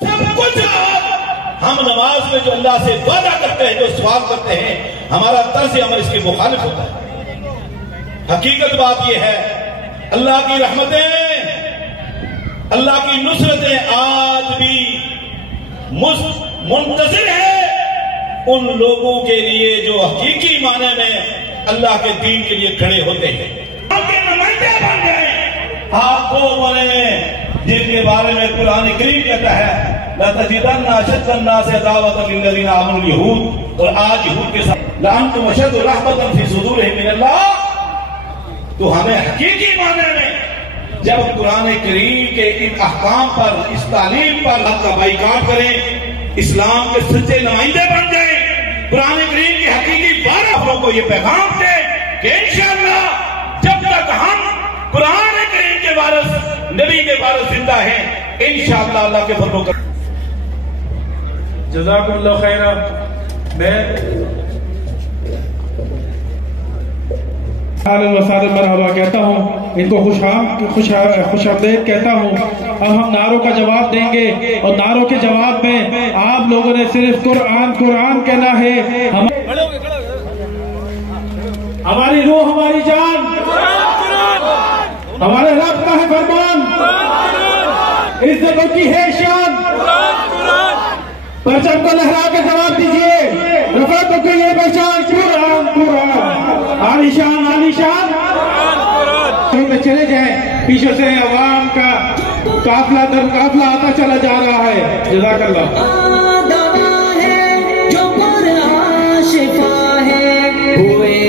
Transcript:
सब कुछ हम नमाज में जो अल्लाह से वादा करते हैं, जो सवाल करते हैं, हमारा तर्ज अमल इसके मुखालिफ होता है। हकीकत बात यह है, अल्लाह की रहमतें, अल्लाह की नुसरतें आज भी मुंतज़िर है उन लोगों के लिए जो हकीकी माने में अल्लाह के दीन के लिए खड़े होते हैं। आपके नुमाइंदे बन गए, आप वो बने जिनके बारे में कुरान करीम कहता है लतजिदन्ना अशद्दन्नासि अदावतन लिल्लज़ीना आमनुल यहूद, और आज यहूद के साथ लअन्तुम अशद्दु रहबतन फी सुदूरिहिम मिनल्लाह। तो हमें हकीकी माने में जब कुरान करीम के इन अहकाम पर, इस तालीम पर आपका बाइकाट करें, इस्लाम के सच्चे नुमाइंदे बन जाए, कुरान करीम की हकीकी बारहों को ये पैगाम दे कि इंशाअल्लाह जब तक हम कुरान करीम के वारिस, नबी के वारिस जिंदा हैं, इंशाअल्लाह अल्लाह के फजल कर। जज़ाकुमुल्लाह खैरा। मैं मरहबा कहता हूँ, इनको खुशामदीद कहता हूँ। अब हम नारों का जवाब देंगे और नारों के जवाब में आप लोगों ने सिर्फ कुरान कुरान कहना है। हमारी रूह, हमारी जान, हमारे रब का है फरमान, इज्जतों की है शान। परचम को लहरा के जवाब दीजिए, रफ़ातों की ये पहचान कुरान कुरान, आलिशान आलिशान। तो चले जाए, पीछे से अवाम का काफिला दर काफिला आता चला जा रहा है। जज़ाकल्लाह। दवा है जो कुरान शिफा है, हुए